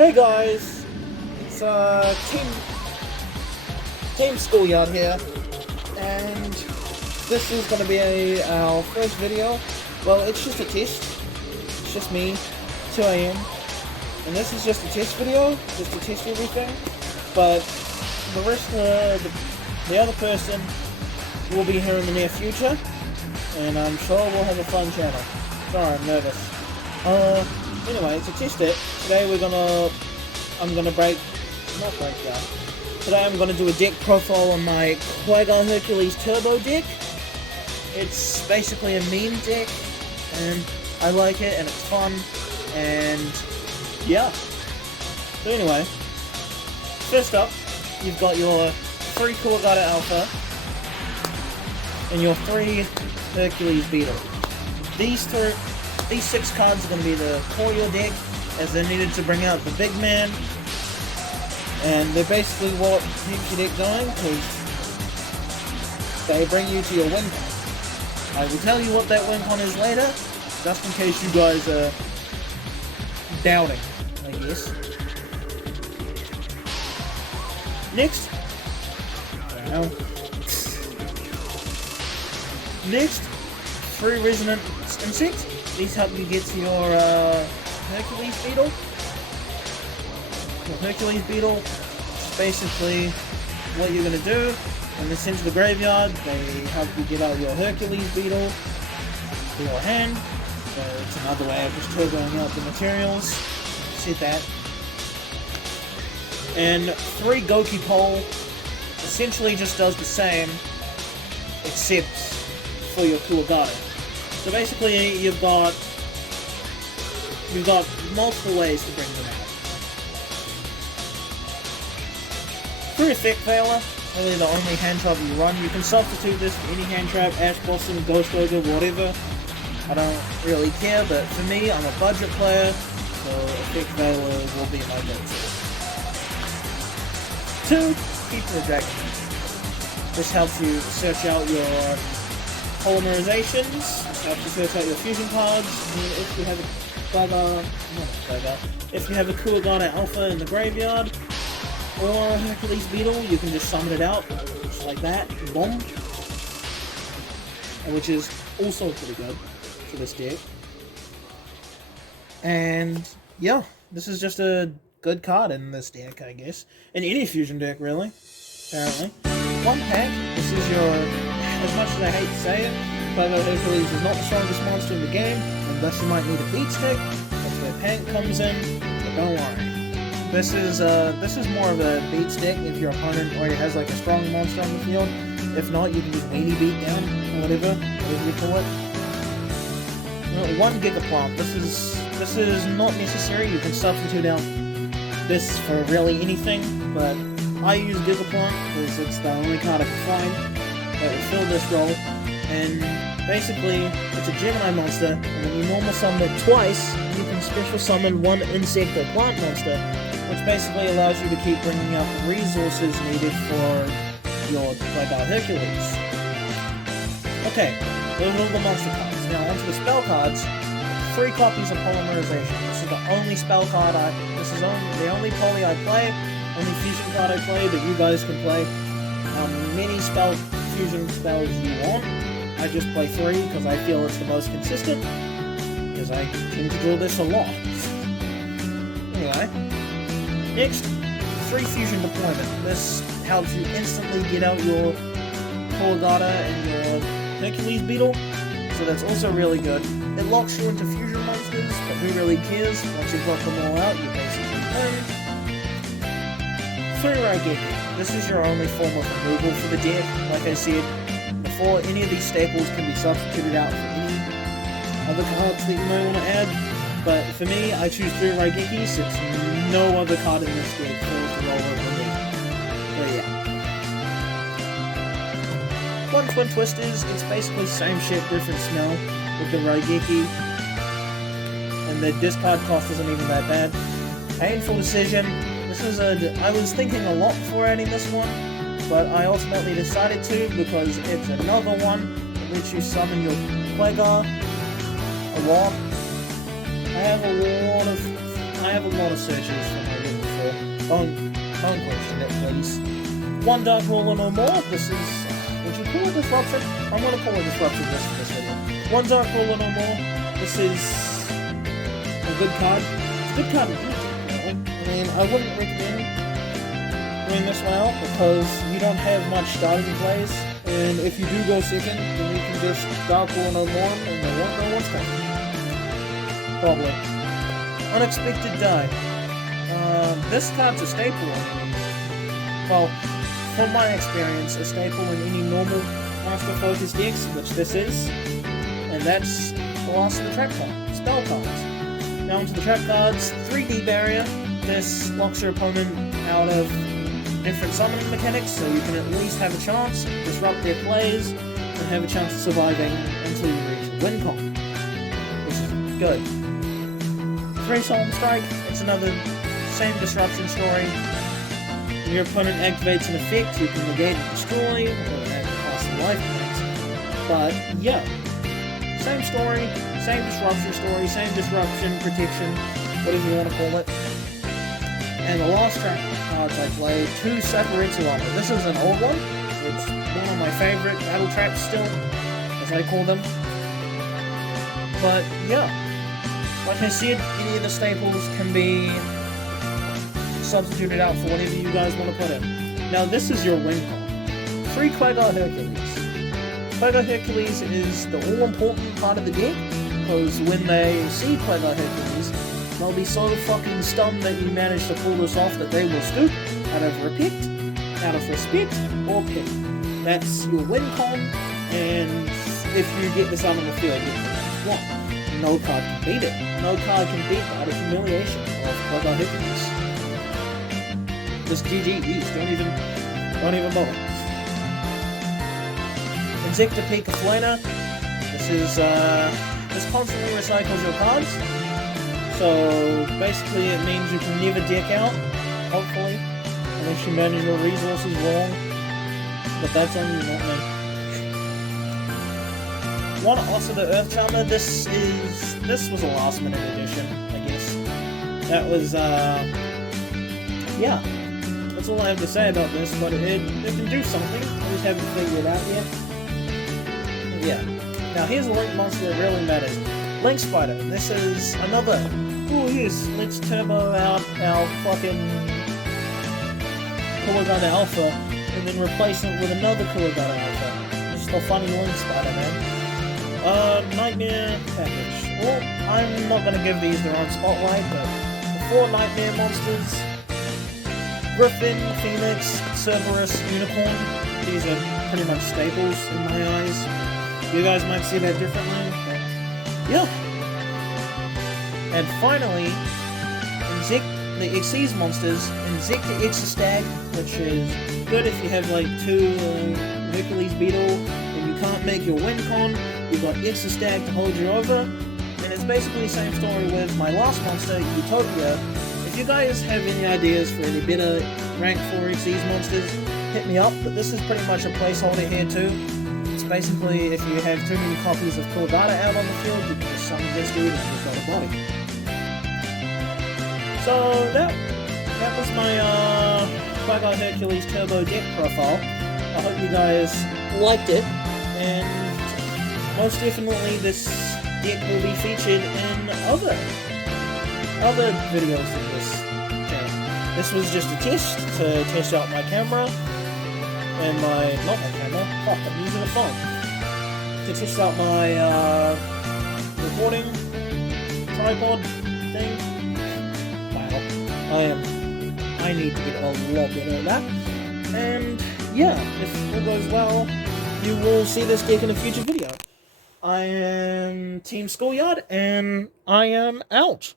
Hey guys, it's Team Schoolyard here, and this is going to be our first video. Well, it's just a test. It's just me, 2 AM, and this is just a test video, just to test everything. But the rest of the other person will be here in the near future, and I'm sure we'll have a fun channel. Sorry, I'm nervous. Anyway, to test it, today I'm gonna Today I'm gonna do a deck profile on my Kwagar Hercules Turbo deck. It's basically a meme deck, and I like it, and it's fun, and yeah. So anyway, first up, you've got your 3 Kwagar Alpha, and your 3 Hercules Beetle. These 6 cards are going to be the core of your deck, as they're needed to bring out the big man, and they're basically what keeps your deck going, because they bring you to your win con. I will tell you what that win con is later, just in case you guys are doubting, I guess. Next, Next, 3 Resonant Insects. These help you get to your Hercules Beetle. Your Hercules Beetle is basically what you're going to do. When they send to the graveyard, they help you get out your Hercules Beetle to your hand. So it's another way of just turboing out the materials. See that. And 3 Goki Pole essentially just does the same, except for your Kwagar. So basically, you've got multiple ways to bring them out. 3 Effect Veiler, really the only hand trap you run. You can substitute this for any hand trap, Ash Blossom, Ghost Ogre, whatever. I don't really care, but for me, I'm a budget player, so Effect Veiler will be my go-to. 2 Keeper of Dragon. This helps you search out your polymerizations, helps you search out your fusion cards, and if you have a Kwagar Alpha in the graveyard, or a Hercules Beetle, you can just summon it out, just like that, boom. Which is also pretty good for this deck. And yeah, this is just a good card in this deck, I guess. In any fusion deck, really, apparently. 1 pack, this is your, as much as I hate to say it, Kwagar Hercules is not the strongest monster in the game, unless you might need a beat stick. That's where Pank comes in, but don't worry. This is more of a beat stick if your opponent already has like a strong monster on the field. If not, you can just weenie beat down, or whatever you call it. No, 1 Gigaplant. This is not necessary. You can substitute out this for really anything, but I use Gigaplant because it's the only card I can find that will fill this role. And basically, it's a Gemini monster, and when you normal summon it twice, you can special summon 1 insect or plant monster, which basically allows you to keep bringing out the resources needed for your Kwagar Hercules. Okay, those are all the monster cards. Now onto the spell cards. 3 copies of Polymerization. This is the only spell card the only poly I play, only fusion card I play that you guys can play. Many fusion spells you want. I just play 3 because I feel it's the most consistent, because I tend to do this a lot. Anyway, next, 3 Fusion Deployment. This helps you instantly get out your Kwagar and your Hercules Beetle, so that's also really good. It locks you into fusion monsters, but who really cares? Once you've got them all out, you basically win. 3 Raigeki. This is your only form of removal for the deck. Like I said before, any of these staples can be substituted out for any other cards that you may want to add. But for me, I choose 3 Raigeki since no other card in this deck fills the role of me. But yeah. 1 Twin Twisters, it's basically the same shit, different smell with the Raigeki. And the discard cost isn't even that bad. Painful Decision. I was thinking a lot before adding this one, but I ultimately decided to because it's another one that lets you summon your Kwagar a lot. I have a lot of searches for my Own question, please. One Dark Ruler no more. This is, would you call it disruption? I'm gonna call it disruption for this video. One Dark Ruler no more. This is a good card. It's a good card. I mean, I wouldn't recommend doing this well because you don't have much starting plays, and if you do go second, then you can just Dark Ruler no more, and they won't know what's coming. Probably. Unexpected Die. This card's a staple. Well, from my experience, a staple in any normal Master Focus decks, which this is, and that's the last of the trap card, spell cards. Now onto the trap cards, 3D barrier. This locks your opponent out of different summoning mechanics, so you can at least have a chance, disrupt their plays, and have a chance of surviving until you reach win con, which is good. 3 Solemn Strike, it's another same disruption story. When your opponent activates an effect, you can negate and destroy, or add cost of life points. But yeah, same story, same disruption story, same disruption, protection, whatever you want to call it. And the last trap cards I played, 2 Sakuretsu Armor. This is an old one. It's one of my favorite battle traps still, as I call them. But yeah, like I said, any of the staples can be substituted out for whatever you guys want to put in. Now this is your win con. 3 Kwagar Hercules. Kwagar Hercules is the all-important part of the deck, because when they see Kwagar Hercules, they'll be so fucking stunned that you managed to pull this off that they will scoop out of respect, or pick. That's your win con, and if you get this out on the field, you can win. No card can beat it. No card can beat the utter humiliation of Kwagar Hercules. Just GG's, don't even bother. Inzektor Pika Flaner. This constantly recycles your cards. So basically it means you can never deck out, hopefully, unless you manage your resources wrong. But that's on you, not me. One also the Earth Charmer. This was a last minute addition, I guess. That was yeah. That's all I have to say about this, but it can do something. I just haven't figured it out yet. Yeah. Now here's a Link monster that really matters. Link Spider. This is another. Oh yes, let's turbo out our fucking Kwagar Alpha and then replace it with another Kwagar Alpha. Just a funny Link Spider, man. Nightmare package. Well, I'm not gonna give these their own spotlight, but the 4 Nightmare monsters. Griffin, Phoenix, Cerberus, Unicorn. These are pretty much staples in my eyes. You guys might see that differently, but yeah. And finally, the Xyz monsters, Inzektor Exostag, which is good if you have like 2 Hercules Beetle and you can't make your win con. You've got Exostag to hold you over. And it's basically the same story with my last monster, Utopia. If you guys have any ideas for any better rank 4 Xyz monsters, hit me up, but this is pretty much a placeholder here too. It's basically if you have too many copies of Kwagar out on the field, you can just summon this dude and you've got a body. So that was my Kwagar Hercules Turbo deck profile. I hope you guys liked it, and most definitely this deck will be featured in other videos in this channel. This was just a test to test out my camera and not my camera, fuck, I'm using a phone. To test out my recording tripod thing. Wow, I need to get a lot better at that. And yeah, if all goes well, you will see this deck in a future video. I am Team Schoolyard, and I am out.